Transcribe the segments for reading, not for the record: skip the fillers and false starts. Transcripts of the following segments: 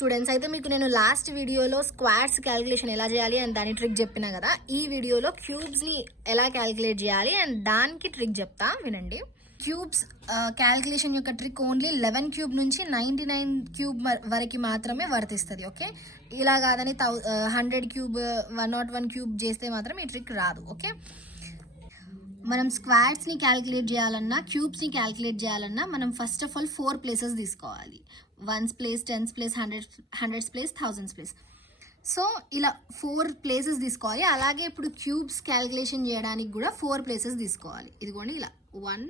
Students, అయితే మీకు నేను లాస్ట్ వీడియోలో స్క్వాడ్స్ క్యాలిక్యులేషన్ ఎలా చేయాలి అండ్ దాని ట్రిక్ చెప్పినా కదా. ఈ వీడియోలో క్యూబ్స్ని ఎలా క్యాలిక్యులేట్ చేయాలి అండ్ దానికి ట్రిక్ చెప్తా, వినండి. క్యూబ్స్ క్యాలిక్యులేషన్ యొక్క ట్రిక్ ఓన్లీ 11 క్యూబ్ నుంచి 99 క్యూబ్ వరకు మాత్రమే వర్తిస్తుంది. ఓకే, ఇలా కాదని 100 క్యూబ్ 101 క్యూబ్ చేస్తే మాత్రం ఈ ట్రిక్ రాదు. ఓకే, మనం స్క్వాడ్స్ని క్యాలిక్యులేట్ చేయాలన్నా క్యూబ్స్ని క్యాలిక్యులేట్ చేయాలన్నా మనం ఫస్ట్ ఆఫ్ ఆల్ 4 ప్లేసెస్ తీసుకోవాలి. 1s place, 10s place, 100s place, 1000s place. So ఇలా 4 ప్లేసెస్ తీసుకోవాలి. అలాగే ఇప్పుడు క్యూబ్స్ క్యాలిక్యులేషన్ చేయడానికి కూడా 4 ప్లేసెస్ తీసుకోవాలి. ఇదిగోండి ఇలా 1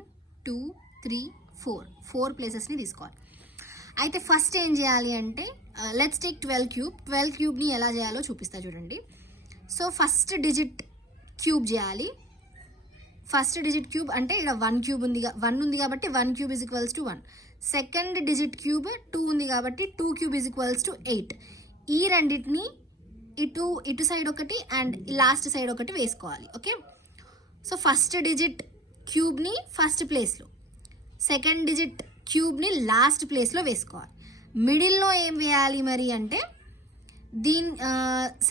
2 3 4 ప్లేసెస్ని తీసుకోవాలి. అయితే ఫస్ట్ ఏం చేయాలి అంటే లెట్స్ టేక్ 12 క్యూబ్ని ఎలా చేయాలో చూపిస్తా చూడండి. సో ఫస్ట్ డిజిట్ క్యూబ్ చేయాలి. ఫస్ట్ డిజిట్ క్యూబ్ అంటే ఇక్కడ 1 ఉంది కాబట్టి 1 cube is equals to 1. Second digit cube 2 ఉంది కాబట్టి 2 క్యూబ్ ఈజ్ ఈక్వల్స్ టు 8. ఈ రెండింటిని ఇటు సైడ్ ఒకటి అండ్ లాస్ట్ సైడ్ ఒకటి వేసుకోవాలి. ఓకే, సో ఫస్ట్ డిజిట్ క్యూబ్ని ఫస్ట్ ప్లేస్లో, సెకండ్ డిజిట్ క్యూబ్ని లాస్ట్ ప్లేస్లో వేసుకోవాలి. మిడిల్లో ఏం వేయాలి మరి అంటే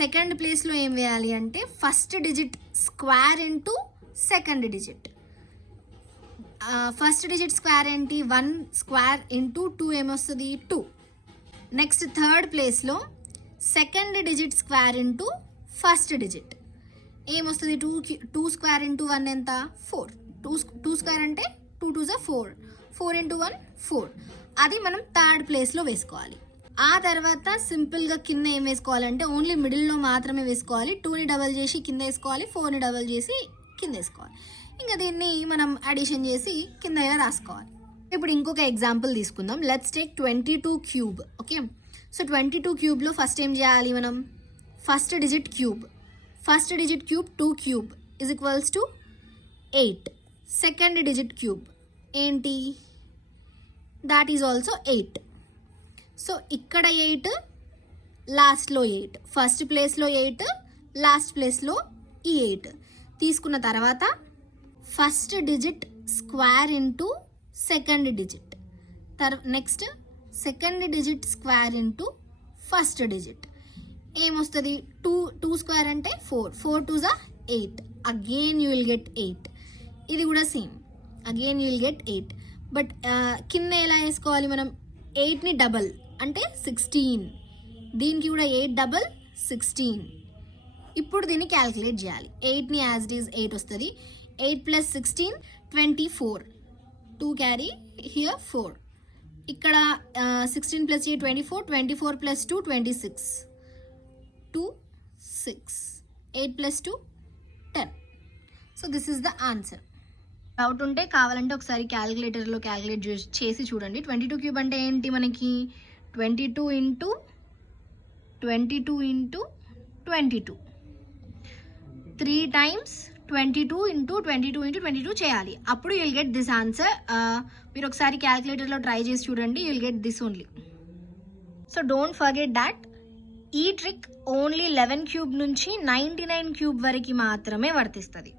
సెకండ్ ప్లేస్లో ఏం వేయాలి అంటే first digit square into second digit. First digit square ఏంటి 1 స్క్వేర్ ఇంటూ 2 ఏమొస్తుంది 2. నెక్స్ట్ థర్డ్ ప్లేస్లో second digit square into first digit ఏమొస్తుంది 2 స్క్వేర్ ఇంటూ 1 ఎంత 4. 2 స్క్వేర్ అంటే 2 2 4, 4 ఇంటూ 1 4. అది మనం థర్డ్ ప్లేస్లో వేసుకోవాలి. ఆ తర్వాత సింపుల్గా కింద ఏం వేసుకోవాలంటే ఓన్లీ మిడిల్లో మాత్రమే వేసుకోవాలి. 2ని డబల్ చేసి కింద వేసుకోవాలి, 4ని డబల్ చేసి కింద వేసుకోవాలి. ఇంకా దీన్ని మనం అడిషన్ చేసి కింద ఇలా రాసుకోవాలి. ఇప్పుడు ఇంకొక ఎగ్జాంపుల్ తీసుకుందాం. Let's take 22 cube. Okay, so 22 క్యూబ్లో ఫస్ట్ ఏం చేయాలి మనం first digit cube 2 cube is equals to 8. Second digit cube ఏంటి దాట్ ఈజ్ ఆల్సో 8. సో ఇక్కడ 8, లాస్ట్లో 8, ఫస్ట్ ప్లేస్లో 8, లాస్ట్ ప్లేస్లో ఈ 8 తీసుకున్న తర్వాత first digit square into second digit, next second digit square into first digit ఏమొస్తుంది 2 స్క్వేర్ అంటే 4 2 8. Again you will get 8. ఇది కూడా same, again you will get 8. But కింద ఎలా వేసుకోవాలి మనం 8ని డబల్ అంటే 16. దీనికి కూడా 8 డబల్ 16. ఇప్పుడు దీన్ని క్యాలిక్యులేట్ చేయాలి. 8ని యాజ్ ఇట్ ఈజ్ 8 వస్తుంది. 8 ప్లస్ 16 24. 2 carry here 4. ఇక్కడ 16 plus 8 24, 24 plus 2 26, 2 6, 8 plus 2 10. So this is the answer. Doubt ఉంటే కావాలంటే ఒకసారి క్యాలిక్యులేటర్లో క్యాలిక్యులేట్ చేసి చూడండి. 22 క్యూబ్ అంటే ఏంటి మనకి 22 ఇంటూ 3 టైమ్స్ 22 ఇంటూ 22 చేయాలి. అప్పుడు యుల్ గెట్ దిస్ ఆన్సర్. మీరు ఒకసారి క్యాలిక్యులేటర్లో ట్రై చేసి చూడండి, you'll get this only. So don't forget that ఈ ట్రిక్ ఓన్లీ 11 క్యూబ్ నుంచి 99 క్యూబ్ వరకు మాత్రమే వర్తిస్తుంది.